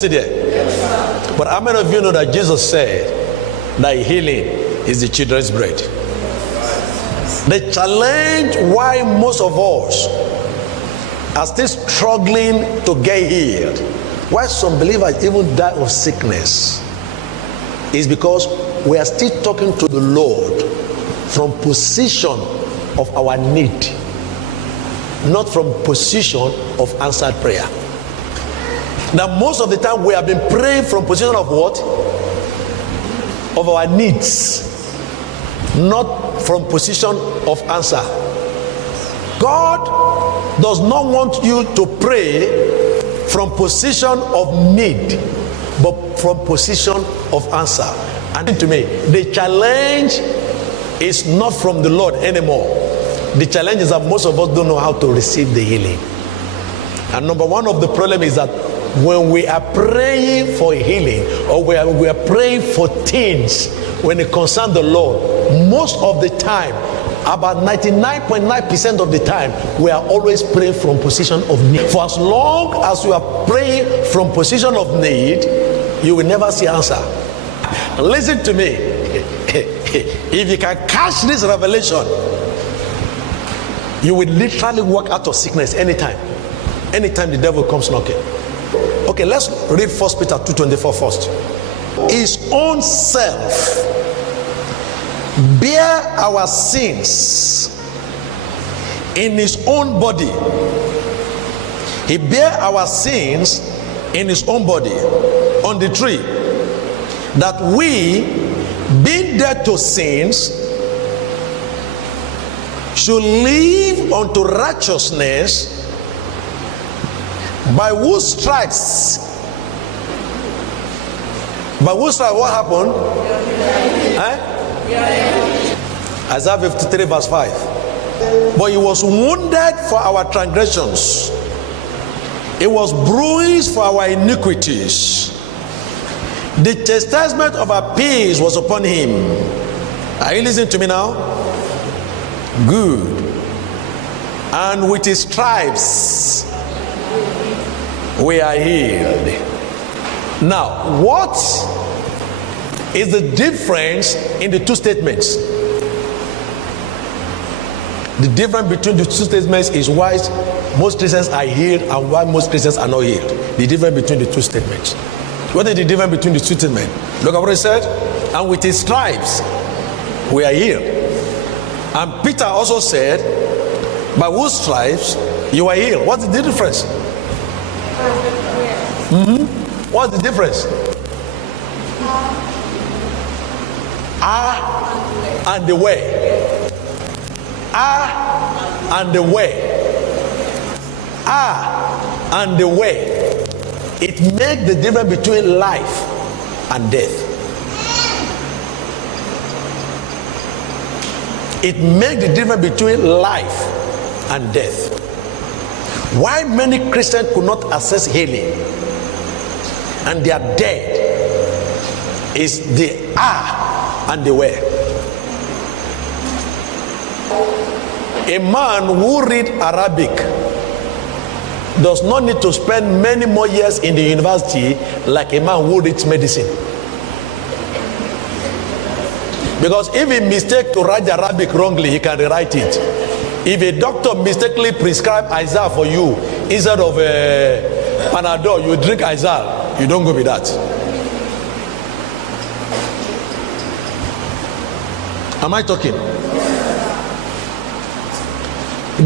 Yes. But how many of you know that Jesus said that healing is the children's bread? The challenge why most of us are still struggling to get healed, why some believers even die of sickness, is because we are still talking to the Lord from position of our need, not from position of answered prayer. Now, most of the time we have been praying from position of what? Of our needs, not from position of answer. God does not want you to pray from position of need, but from position of answer. And to me, the challenge is not from the Lord anymore. The challenge is that most of us don't know how to receive the healing. And number one of the problem is that when we are praying for healing, or we are praying for things when it concerns the Lord, most of the time, about 99.9% of the time, we are always praying from position of need. For as long as you are praying from position of need, you will never see answer. Listen to me. If you can catch this revelation, you will literally walk out of sickness anytime the devil comes knocking. Okay, let's read 1 Peter 2:24 first. His own self bear our sins in his own body. He bear our sins in his own body on the tree, that we, being dead to sins, should live unto righteousness, by whose stripes what happened? Isaiah 53 verse 5. But he was wounded for our transgressions, he was bruised for our iniquities, the chastisement of our peace was upon him. Are you listening to me now? Good. And with his stripes we are healed. Now, what is the difference in the two statements? The difference between the two statements is why most Christians are healed and why most Christians are not healed. The difference between the two statements. What is the difference between the two statements? Look at what he said. And with his stripes we are healed. And Peter also said, by whose stripes you are healed. What's the difference? What's the difference? And the way. And the way. And the way. It makes the difference between life and death. It makes the difference between life and death. Why many Christians could not access healing and they are dead is the and the where. A man who read Arabic does not need to spend many more years in the university like a man who reads medicine. Because if he mistake to write Arabic wrongly, he can rewrite it. If a doctor mistakenly prescribe Izal for you instead of Panadol, you drink Izal, you don't go with that. Am I talking?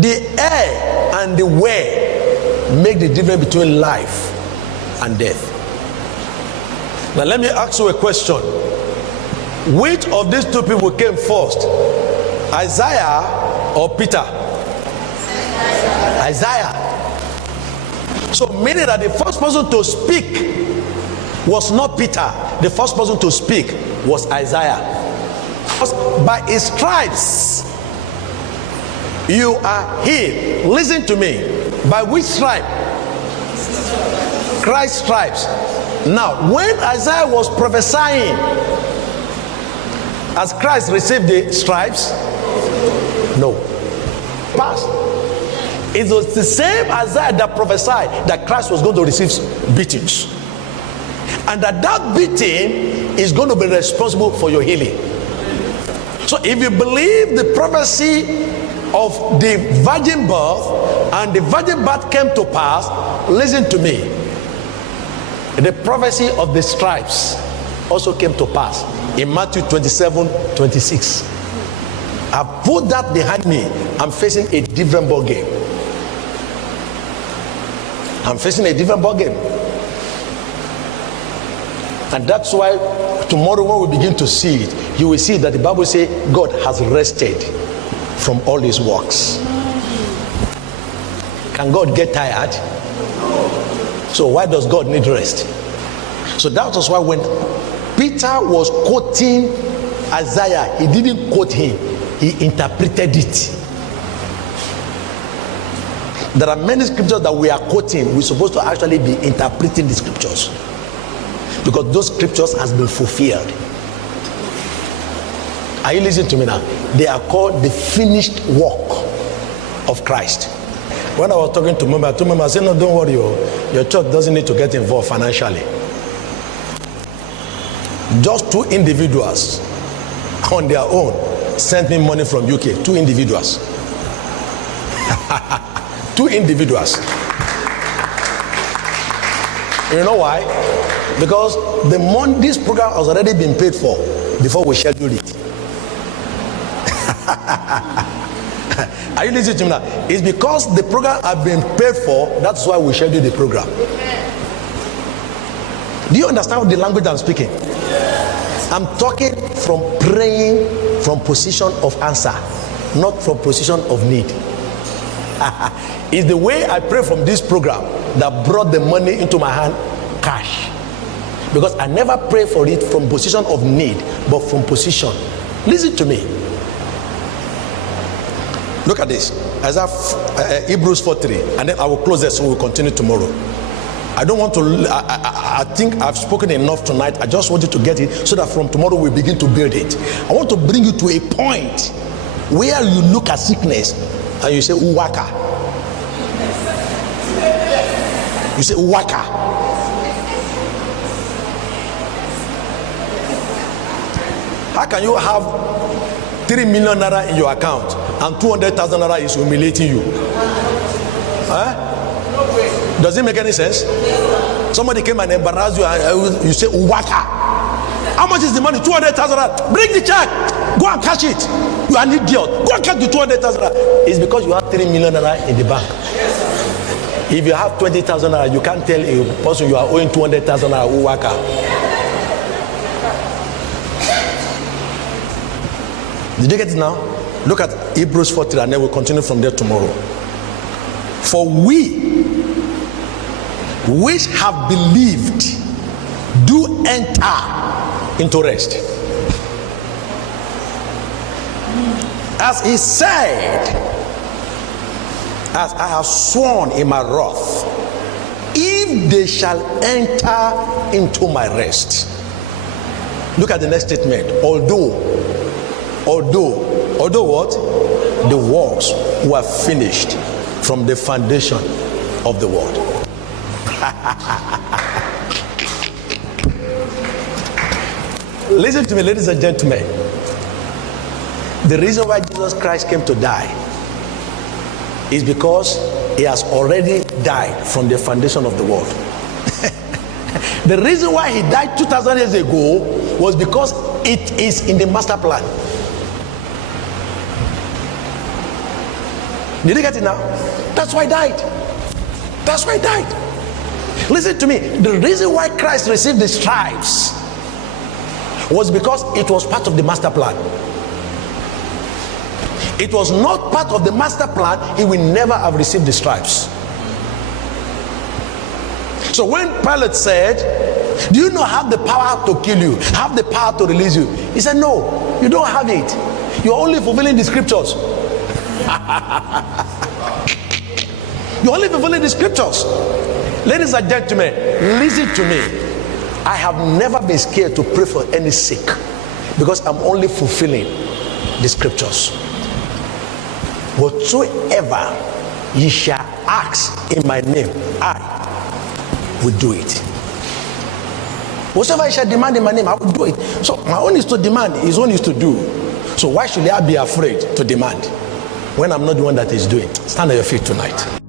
The air and the way make the difference between life and death. Now let me ask you a question. Which of these two people came first? Isaiah or Peter? Isaiah. So meaning that the first person to speak was not Peter. The first person to speak was Isaiah. By his stripes you are healed. Listen to me. By which stripe? Christ's stripes. Now when Isaiah was prophesying, has Christ received the stripes? No. Past. It was the same Isaiah that prophesied that Christ was going to receive beatings. and that beating is going to be responsible for your healing. So if you believe the prophecy of the virgin birth and the virgin birth came to pass, listen to me. The prophecy of the stripes also came to pass in Matthew 27:26. I put that behind me. I'm facing a different ball game. I'm facing a different ball game. And that's why tomorrow when we begin to see it, you will see that the Bible says God has rested from all his works. Can God get tired? So why does God need rest? So that was why when Peter was quoting Isaiah, he didn't quote him, he interpreted it. There are many scriptures that we are quoting. We're supposed to actually be interpreting the scriptures, because those scriptures has been fulfilled. Are you listening to me now? They are called the finished work of Christ. When I was talking to Mama, I said, no, don't worry, your church doesn't need to get involved financially. Just 2 individuals on their own sent me money from UK. 2 individuals. 2 individuals. You know why? Because the month this program has already been paid for before we scheduled it. Are you listening to me now? It's because the program has been paid for, that's why we scheduled the program. Do you understand the language I'm speaking? I'm talking from praying from position of answer, not from position of need. It's the way I pray from this program that brought the money into my hand, cash. Because I never pray for it from position of need, but from position. Listen to me. Look at this. Isaiah, Hebrews 4:3, and then I will close this, so we'll continue tomorrow. I don't want to, I think I've spoken enough tonight. I just want you to get it so that from tomorrow we begin to build it. I want to bring you to a point where you look at sickness and you say, Uwaka. You say, Uwaka. How can you have 3 million naira in your account and 200,000 naira is humiliating you? Huh? Does it make any sense? Somebody came and embarrassed you and you say, Uwaka. How much is the money? 200,000 naira. Bring the check. Go and cash it. You are an idiot. Go and cash the 200,000 naira. It's because you have 3 million naira in the bank. If you have 20,000 naira, you can't tell a person you are owing 200,000 naira Uwaka. Did you get it now? Look at Hebrews 4:3 and then we'll continue from there tomorrow. For we which have believed do enter into rest. As he said, as I have sworn in my wrath, if they shall enter into my rest. Look at the next statement. Although what? The works were finished from the foundation of the world. Listen to me, ladies and gentlemen. The reason why Jesus Christ came to die is because he has already died from the foundation of the world. The reason why he died 2,000 years ago was because it is in the master plan. Did you get it now? That's why he died. That's why he died. Listen to me. The reason why Christ received the stripes was because it was part of the master plan. It was not part of the master plan, he will never have received the stripes. So when Pilate said, do you not have the power to kill you, have the power to release you? He said, no, you don't have it. You're only fulfilling the scriptures. You're only fulfilling the scriptures. Ladies and gentlemen, listen to me. I have never been scared to pray for any sick because I'm only fulfilling the scriptures. Whatsoever ye shall ask in my name, I will do it. Whatever he shall demand in my name, I will do it. So my own is to demand, his own is to do. So why should I be afraid to demand when I'm not the one that is doing? Stand on your feet tonight.